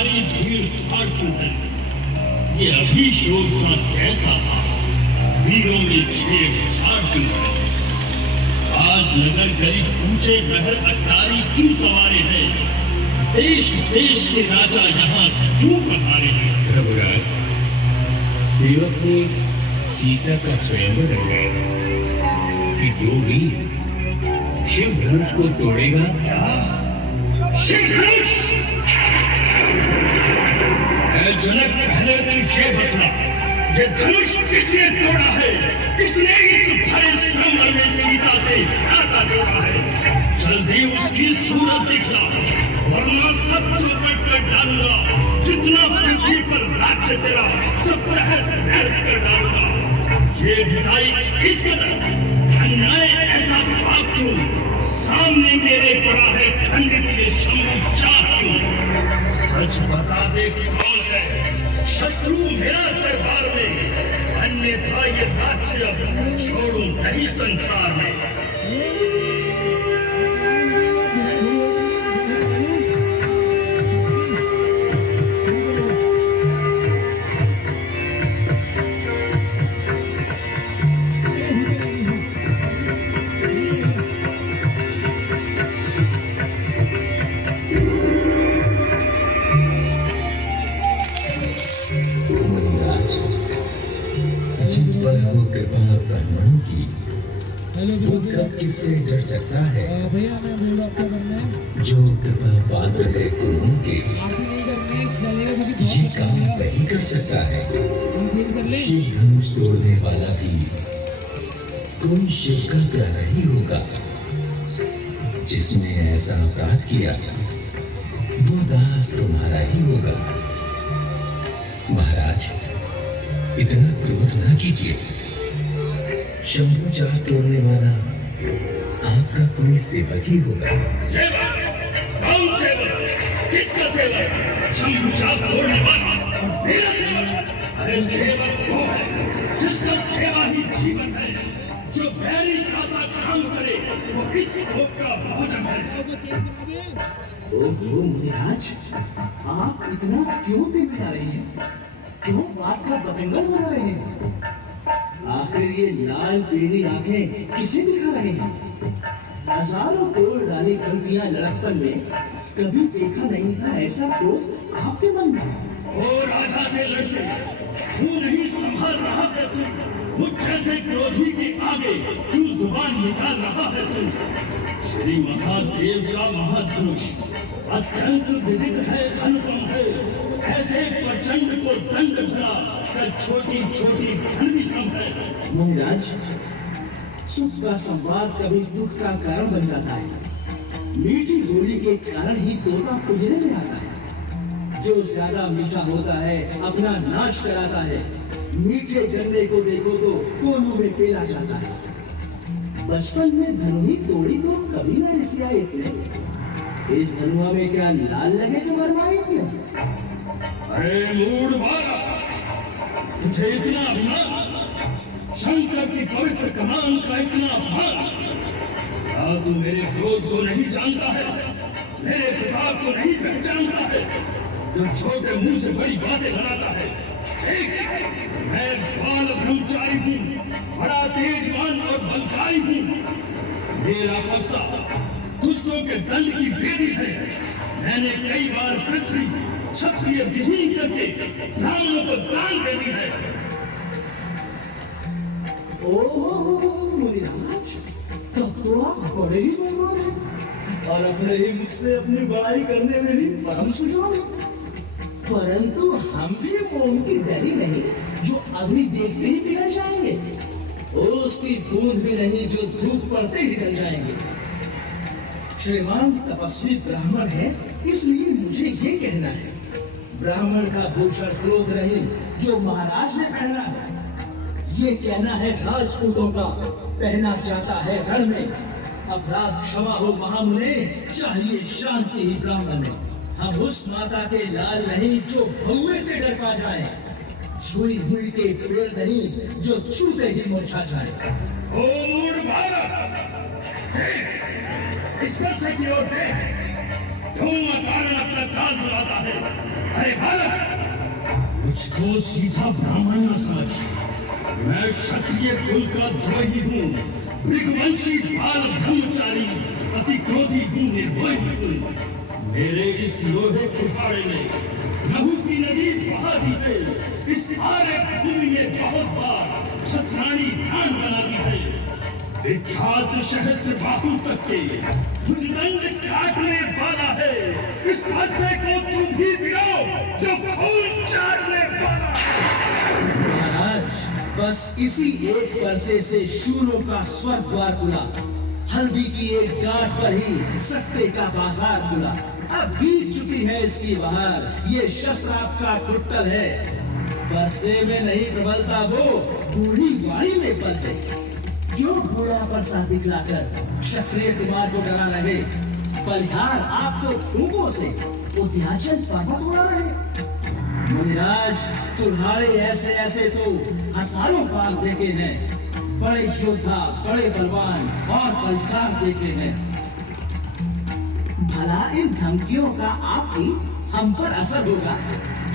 सारी भीड़ भाड़ क्यों है? ये अभी शोर सा कैसा था? वीरों में छेड़छाड़ क्यों है? आज नगर गरीब ऊंचे महल अटारी क्यों सवारे हैं? देश देश के राजा यहाँ क्यों पधारे हैं? प्रभुराज, सेवक ने सीता का स्वयंवर रचाया था कि जो भी शिव धनुष को तोड़ेगा। शिव धनुष! जनक, पहले तू ये बता, ये धनुष किसने तोड़ा है? किसने इस भरे स्वयंवर में सीता से नाता जोड़ा है? जल्दी उसकी सूरत दिखला, वरना सब चौपट कर डालूंगा। जितना पृथ्वी पर राज्य तेरा, सब तहस नहस कर डालूंगा। ये विदाई किस कदर? अन्याय ऐसा पाप क्यों? सामने मेरे पड़ा है खंडित ये शंभु चाप क्यों? सच बता दे कौन है शत्रु मेरा दरबार में? अन्यथा ये राज्य छोड़ूं नहीं संसार में। ब्राह्मणों की वो कब किससे डर सकता है? जो कृपा पात्र है गुरुओं के, ये काम वही कर सकता है। शिव धनुष तोड़ने वाला भी कोई शिव का प्यारा ही होगा। जिसने ऐसा अपराध किया वो दास तुम्हारा ही होगा। महाराज, इतना क्रोध न कीजिए। शंभु चाप तोड़ने वाला आपका कोई सेवक ही होगा। सेवक? कौन सेवक? किसका सेवक? शंभु चाप तोड़ने वाला और मेरा सेवक? अरे सेवक वो है जिसका सेवा ही जीवन है। जो बैरी का सा काम करे वो इस भोग का भोजन है। ओहो मुनिराज, आप इतना क्यों दिखा रहे हैं? क्यों बात का बतंगड़ बना रहे हैं? आखिर ये लाल पीली आंखें किसे दिखा रहे हैं? हजारों तोड़ डाली कंपियां लड़कपन में कभी देखा नहीं था ऐसा क्रोध आपके मन में। ओ राजा के लड़के, तू नहीं संभाल रहा है तू? मुझ जैसे क्रोधी के आगे क्यों जुबान निकाल रहा है तू? श्री महादेव का महाधनुष अत्यंत विविध है, अनुपम है। ऐसे प्रचंड को दंड भरा कर छोटी छोटी ठंडी सम है। मुनिराज, सुख का संवाद कभी दुख का कारण बन जाता है। मीठी बोली के कारण ही तोता पिंजरे में आता है। जो ज्यादा मीठा होता है अपना नाश कराता है। मीठे गन्ने को देखो तो कोनों में पेला जाता है। बचपन में धनुही तोड़ी तो कभी ना रिसियाए थे। इस धनुआ में क्या लाल लगे तो मरवाए क्यों? अरे मूढ़ बालक, तुझे इतना अभिमान? शंकर की पवित्र कमान का इतना अपमान? क्या तू मेरे क्रोध को नहीं जानता है? मेरे प्रताप को नहीं पहचानता है? जो छोटे मुंह से बड़ी बातें बनाता है। मैं बाल ब्रह्मचारी हूँ, बड़ा तेजवान और बलशाली हूँ। मेरा परसा दुष्टों के दंड की वेदी है। मैंने कई बार पृथ्वी क्षत्रिय विहीन करके ब्राह्मणों को दान दे दी है। ओह मुनिराज, तब तो आप बड़े ही मेहमान हैं और अपने ही मुख से अपनी बड़ाई करने में भी परम सुजान हैं। परंतु हम भी मोम की डरी नहीं जो अग्नि देखते ही पिघल जाएंगे, उसकी बूंद भी नहीं जो धूप पड़ते ही डल जाएंगे। श्रीमान तपस्वी ब्राह्मण है, इसलिए मुझे ये कहना है, ब्राह्मण का भूषण क्रोध नहीं जो महाराज ने पहना है। ये कहना है राजपूतों का पहना जाता है रण में। अपराध क्षमा हो महामुने, चाहिए शांति ही ब्राह्मण में। हम उस माता के लाल नहीं जो भौवे से डर पा जाए, छुई हुई के पेड़ नहीं जो छूते ही मूर्छा जाए। इस पर से की ओर देख, क्यों अकारण अपना काल बुलाता है? अरे बालक, मुझको सीधा ब्राह्मण न समझ। मैं क्षत्रिय कुल का द्रोही हूँ, भृगवंशी बाल ब्रह्मचारी, अति क्रोधी हूँ, निर्भय हूँ। मेरे इस लोहे कुहाड़े में लहू की नदी बहा दी है। इस सारे भूमि में बहुत बार क्षत्राणी ध्यान बना दी है। विख्यात सहस्त्र बाहु तक के भुजदंड काटने वाला है। इस हादसे को तुम भी गिराओ जो खून चाटने वाला है। महाराज, बस इसी एक वर्षे से शूरों का स्वर्ग द्वार खुला। हल्दी की एक गांठ पर ही सट्टे का बाजार खुला। अब बीत चुकी है इसकी बहार। ये शस्त्रास्त्र का कुट्टल है। वर्षे में नहीं प्रबलता वो, बूढ़ी वाणी में पलते। जो बूढ़ा पर सा दिखलाकर क्षत्रिय कुमार को डरा रहे, बलिहार आपको फूकों से उद्याचल पर्वत उड़ा रहे। मुनिराज, तुम्हारे ऐसे ऐसे तो हजारों काल देखे हैं। बड़े योद्धा, बड़े बलवान और बलकार देखे हैं। भला इन धमकियों का आपकी हम पर असर होगा?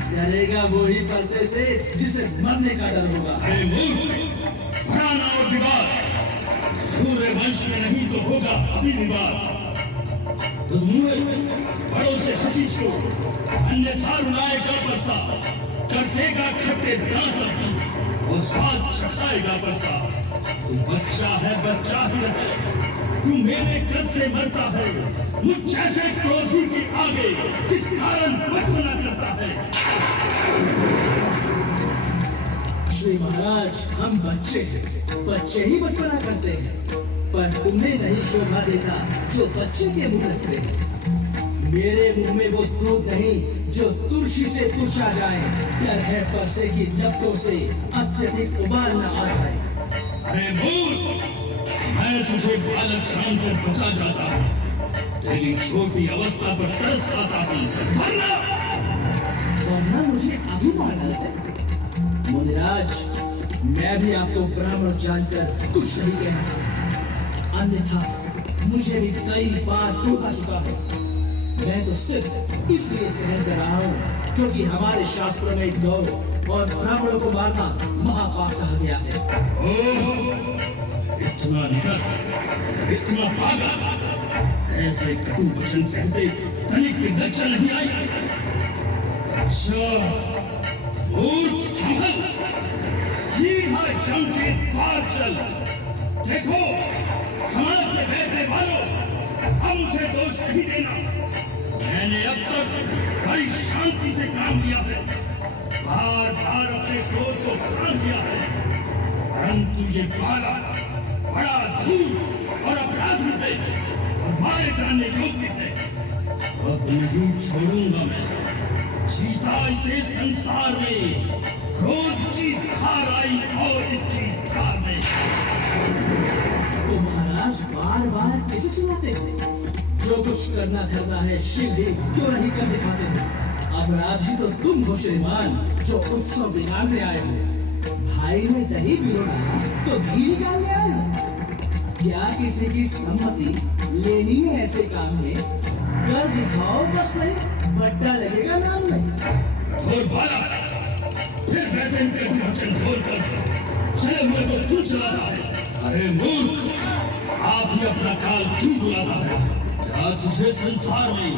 डरेगा वो ही परसे से जिसे मरने का डर होगा। अरे मूर्ख, घराना और विवाद सूर्य वंश में नहीं तो होगा अभी विवाद। तो मुँह बड़ों से हंसी छोड़, अन्यथा रुलाएगा परसा, कर देगा खट्टे दांत अपनी और स्वाद चखाएगा परसा। तू बच्चा है, बच्चा ही रहे। तू मेरे कर से मरता है। मुझ जैसे क्रोधी के आगे किस कारण बचना करता है? श्री महाराज, हम बच्चे हैं, बच्चे ही बचपना करते हैं। पर तुमने नहीं शोभा देखा जो बच्चे के मुंह रखते हैं। मेरे मुंह में वो दूध नहीं जो तुलसी से तुषा जाए। डर है परसे की लपटों से अत्यधिक उबाल न आ जाए। अरे मूर्ख, मैं तुझे बालक जानकर बचा जाता हूँ। तेरी छोटी अवस्था पर तरस आता हूँ। वरना मुझे अभी मार डालते। मुनिराज, मैं भी आपको ब्राह्मण जानकर कुछ नहीं कहना, अन्यथा मुझे भी कई बार धोखा चुका है। मैं तो सिर्फ इसलिए सहन कर रहा हूँ क्योंकि हमारे शास्त्रों में गौ और ब्राह्मणों को मारना महापाप कहा गया है। इतना निडर, इतना पागल, ऐसे कटु वचन कहते तनिक भी लज्जा नहीं आई? अच्छा, मूर्ख संभल, सीधा जंग के द्वार चल। देखो, समाज में बैठने वालों, अब मुझे दोष नहीं देना। मैंने अब तक बड़ी शांति से काम किया है, बार बार अपने क्रोध को थाम दिया है, परंतु ये बालक बड़ा धूल और अपराधी है और मारे जाने योग्य है। अब नहीं छोड़ूंगा मैं। सीता इसे संसार में क्रोध की धार आई और इसकी धार में। तो महाराज बार बार किसे सुनाते हैं? जो कुछ करना धरना है शिव ही क्यों नहीं कर दिखाते हो? अपराधी तो तुम हो श्रीमान, जो उत्सव बिगाड़ने आए हो। भाई ने दही बिलो डाला तो घी निकालने आए हो। क्या किसी की सम्मति लेनी है ऐसे काम में? कर दिखाओ, बस नहीं बट्टा लगेगा नाम में। और बाला, फिर वैसे ही कभी वचन बोलकर चले हुए को क्यों चलाता है? अरे मूर्ख, आप ही अपना काल क्यों बुलाता है? क्या तुझे संसार में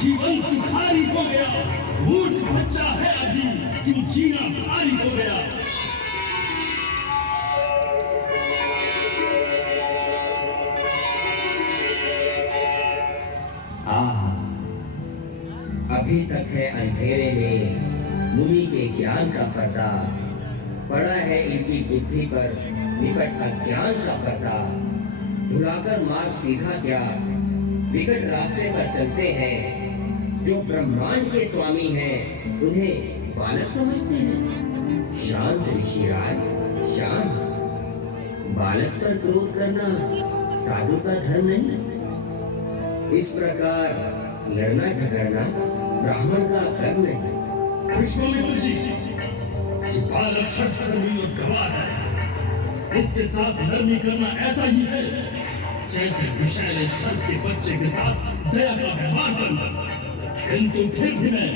जीवन भिखारी हो गया? मूर्ख बच्चा है अभी, क्यों जीना भारी हो गया? अभी तक है अंधेरे में मुनि के ज्ञान का पर्दा, पड़ा है इनकी बुद्धि पर निकट अज्ञान का पर्दा। भुलाकर मार्ग सीधा क्या, विकट रास्ते पर चलते हैं। जो ब्रह्मांड के स्वामी हैं, उन्हें बालक समझते हैं। शांत ऋषिराज, शांत। बालक पर क्रोध करना साधु का धर्म नहीं। इस प्रकार लड़ना झगड़ना ब्राह्मण का कर्म नहीं। विश्वामित्र जी, ये बालक हठधर्मी और गवार है। इसके साथ नरमी करना ऐसा ही है जैसे विषैले सर्प के बच्चे के साथ दया का व्यवहार करना। किंतु फिर भी मैं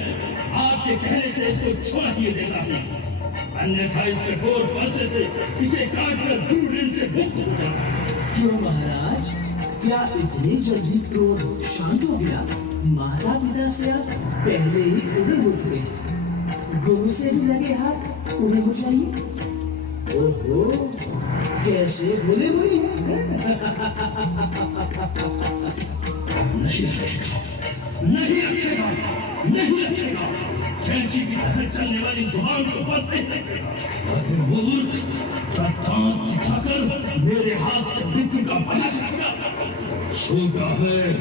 आपके कहने से इसको छोड़ दिए देता हूँ, अन्यथा इस कठोर परसे से इसे काटकर दूर दिन से मुक्त हो जाता। क्यों महाराज, क्या इतनी जल्दी क्रोध शांत हो गया? माता पिता से आप पहले ही उड़े हो चुके हैं, गुरु से भी लगे हाथ उड़े हो जाइए। ओहो, कैसे बोले हुए हैं? नहीं रखेगा, नहीं रखेगा, नहीं रखेगा। कैंची की तरह चलने वाली जुबान को बंद नहीं रखेगा। अगर मूर्ख दांत दिखाकर मेरे हाथ से मृत्यु का बना जाएगा। छोटा है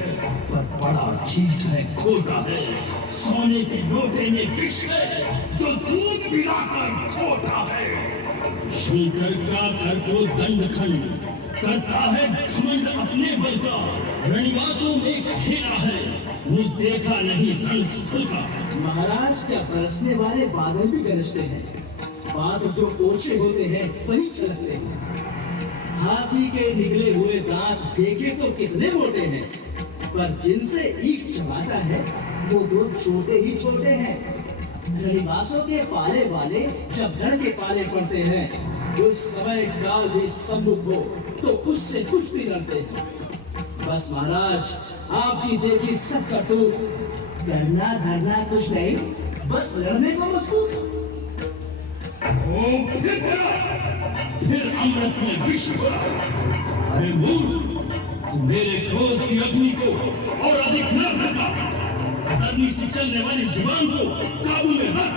पर बड़ा ठीक है, खोटा है। सोने के लोटे में विष है जो दूध पिलाकर खोटा है। शंकर का कर को दंड खंड करता है घमंड अपने बल का। रणवासों में घेरा है वो देखा नहीं रणस्थल का। महाराज, क्या बरसने वाले बादल भी गरजते हैं? बादल जो ओछे होते हैं वही चलते हैं। हाथी के निकले हुए दांत देखे तो कितने मोटे हैं, पर जिनसे ईख चबाता है वो तो छोटे ही छोटे हैं। रणवासों के पाले वाले जब रण के पाले पड़ते हैं, उस समय काल भी सम्मुख हो तो उससे कुश्ती लड़ते हैं। बस महाराज, आपकी देखी सब करतूत करना धरना कुछ नहीं, बस लड़ने को मजबूत। फिर अमृत में विष भरा। अरे मूर्ख, तू मेरे क्रोध की अग्नि को और अधिक न भड़का। अग्नि से चलने वाली जुबान को काबू में रख,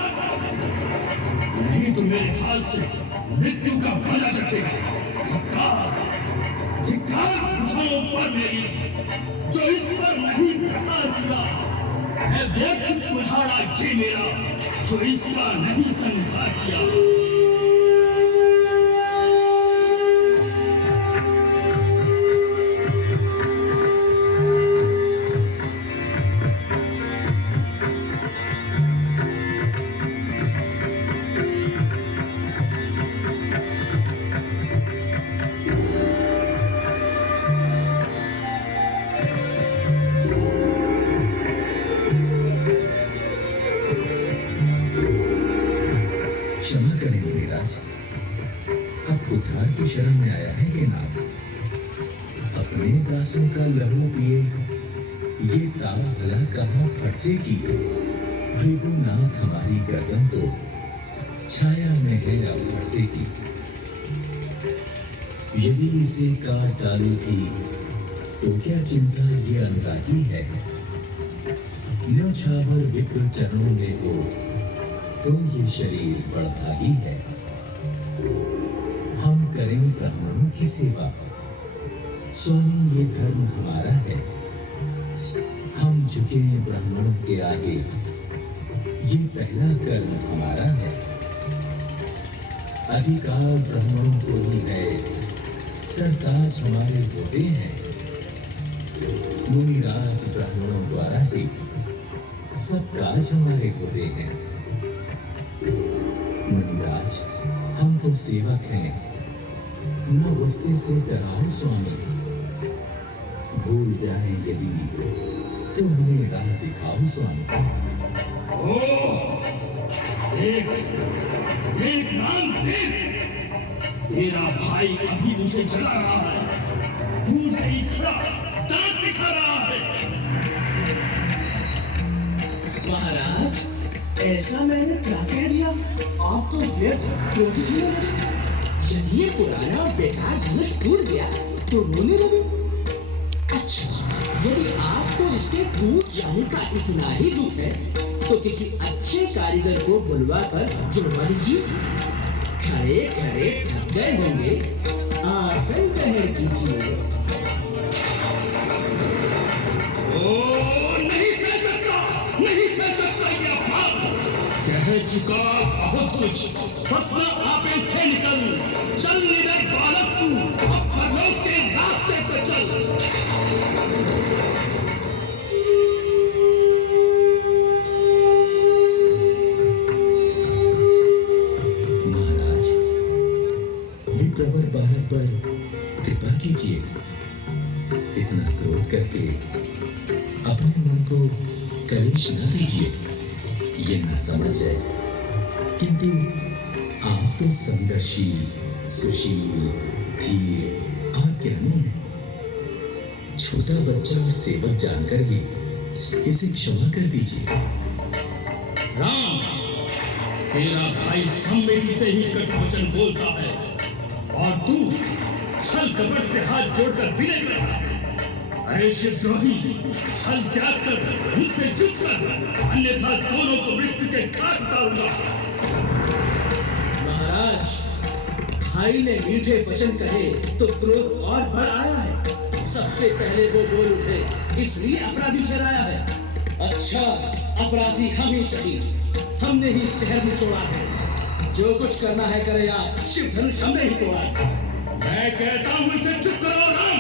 नहीं तो मेरे हाथ से मृत्यु का भला जटेगा। धिक्कार बुझाओ पर मेरी, जो इस पर नहीं प्रहार किया है। व्यक्ति तुम्हारा जी मेरा, जो इसका नहीं संहार किया। क्षमा करें गिरिराज, अब कुठार की शरण में आया है ये नाम। अपने दासों का लहू पिए ये ताव भला कहाँ फटसे की। भृगुनाथ हमारी गर्दन तो छाया में है अब फटसे की। यदि इसे काट डालेगी तो क्या चिंता ये अनुरागी है। न्योछावर विप्र चरणों में हो तो ये शरीर बड़भागी है। हम करें ब्राह्मणों की सेवा, स्वामी ये धर्म हमारा है। हम झुके ब्राह्मणों के आगे, ये पहला कर्म हमारा है। अधिकार ब्राह्मणों को ही है, सरताज हमारे होते हैं। मुनिराज ब्राह्मणों द्वारा ही सब काज हमारे होते हैं। मुनिराज, हम तो सेवक हैं, न गुस्से से डराओ स्वामी। भूल जाएं यदि तो हमें राह दिखाओ स्वामी। एक नाम तेरा भाई अभी मुझे जला रहा है, दूर से ही खड़ा दांत दिखा रहा है। महाराज, ऐसा मैंने क्या कह दिया? आप तो व्यर्थ क्रोधित होने लगे। जब ये पुराना और बेकार धनुष टूट गया तो रोने लगे। अच्छा, यदि आपको इसके टूट जाने का इतना ही दुख है तो किसी अच्छे कारीगर को बुलवा कर जुड़वा लीजिए। खड़े खड़े थक गए होंगे, आसन ग्रहण कीजिए। नहीं सह सकता ये अपमान। कह चुका बहुत कुछ, बस न आपे से निकल। चल निडर बालक तू, अब परलोक के रास्ते पे चल। महाराज, विप्रवर बालक पर कृपा कीजिए। इतना क्रोध करके अपने मन को कलेश न दीजिए, ये ना समझ है। किंतु आप तो समदर्शी, सुशील, धीर और ज्ञानी हैं। छोटा बच्चा और सेवक जानकर भी इसे क्षमा कर दीजिए। राम, तेरा भाई सम्मेति से ही कटवचन बोलता है और तू छल कपट से हाथ जोड़कर विनय करता है। अरे शिवद्रोही, छल त्याग कर मुझसे युद्ध कर, अन्यथा दोनों को मृत्यु के घाट उतारूंगा। महाराज, भाई ने मीठे वचन कहे तो क्रोध और बढ़ आया है। सबसे पहले वो बोल उठे, इसलिए अपराधी ठहराया है। अच्छा, अपराधी हम ही सही, हमने ही शहर निचोड़ा है। जो कुछ करना है करे आप, शिव धनुष हमने ही तोड़ा है। मैं कहता हूं इसे चुप करो राम।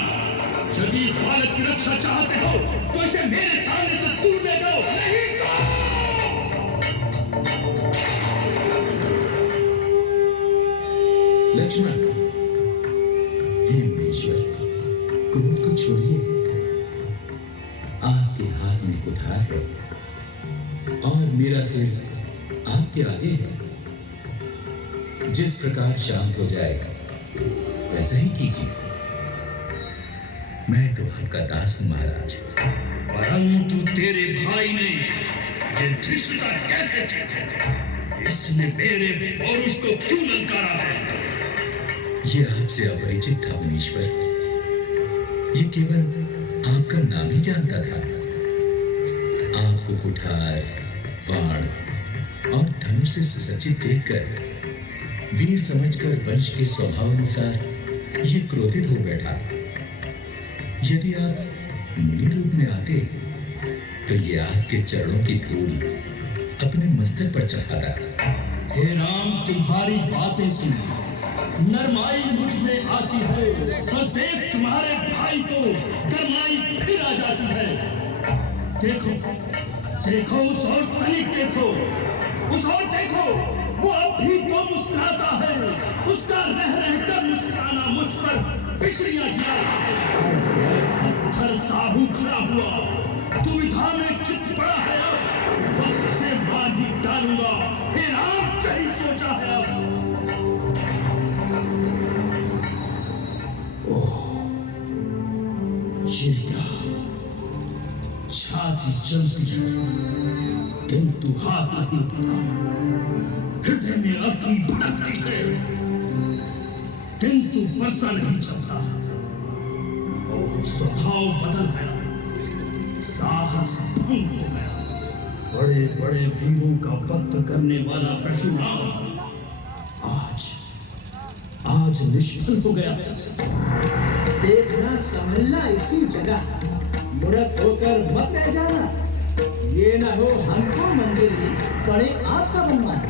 यदि इस बालक की रक्षा चाहते हो तो इसे मेरे सामने से दूर ले जाओ, नहीं तो लक्ष्मण, हे महेश्वर, क्रोध को छोड़िए। आपके हाथ में कुठार है और मेरा सिर आपके आगे है। जिस प्रकार शांत हो जाएगा वैसा ही कीजिए। मैं तो आपका दास हूं महाराज। परंतु तेरे भाई ने ये धृष्टता कैसे की? इसने मेरे पौरुष को क्यों ललकारा है? ये आपसे अपरिचित था मुनीश्वर। ये केवल आपका नाम ही जानता था। आपको कुठार, बाण और धनुष से सुसज्जित देखकर वीर समझकर वंश के स्वभाव अनुसार ये क्रोधित हो बैठा। यदि आप मुनि रूप में आते तो ये आपके चरणों की धूल अपने मस्तक पर चढ़ाता। हे राम, तुम्हारी बातें सुन नरमाई मुझ में आती है और देख तुम्हारे भाई को गरमाई फिर आ जाती है। देखो देखो, उस और तनिक देखो, उस और देखो, वो अब भी तो मुस्कुराता है। उसका रह रहकर मुस्कुराना मुझ पर बिजलियां गिरा रहा है। पत्थर साहू खड़ा हुआ, दुविधा में चित्त पड़ा है। अब बस उसे मार ही डालूंगा। हे राम, सही सोचा है। अब ये क्या, छाती जलती है किंतु हाथ नहीं उठता। हृदय में अग्नि भड़कती है किंतु वर्षा नहीं चलता। और स्वभाव बदल गया, साहस भंग हो गया। बड़े बड़े वीरों का वध करने वाला परशुराम आज निष्फल हो गया। देखना संभलना इसी जगह, मूर्त होकर मत रह जाना। ये न हो हमको मंदिर ही पड़े आपका बनवाना।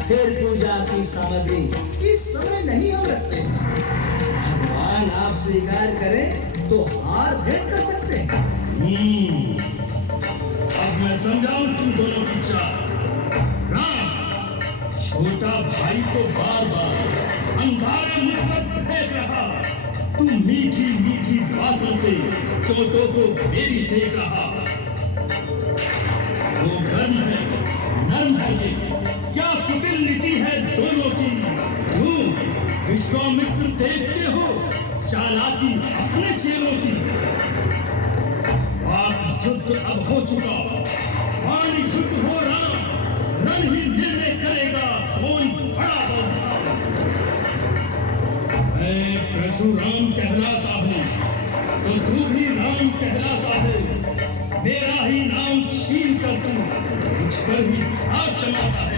फिर पूजा की सामग्री इस समय नहीं हम रखते। भगवान आप स्वीकार करें तो हार भेंट कर सकते हैं। अब मैं समझाऊं तुम दोनों की चाल। राम, छोटा भाई तो बार बार अंधारे मुझ पर फेंक रहा। तुम मीठी मीठी बातों से चोटों को मेरी सेक रहा। वो गर्म है, नर्म है, ये क्या कुटिल नीति है दोनों की। तुम विश्वामित्र देखते हो चालाकी अपने चेलों की। वाक युद्ध अब हो चुका, वाणी युद्ध हो रहा। रण ही निर्णय करेगा कौन बड़ा होगा। मैं परशुराम कहलाता हूँ तो तू भी राम कहलाता है। मेरा ही नाम छीन कर तू मुझ पर ही हाथ जमाता है।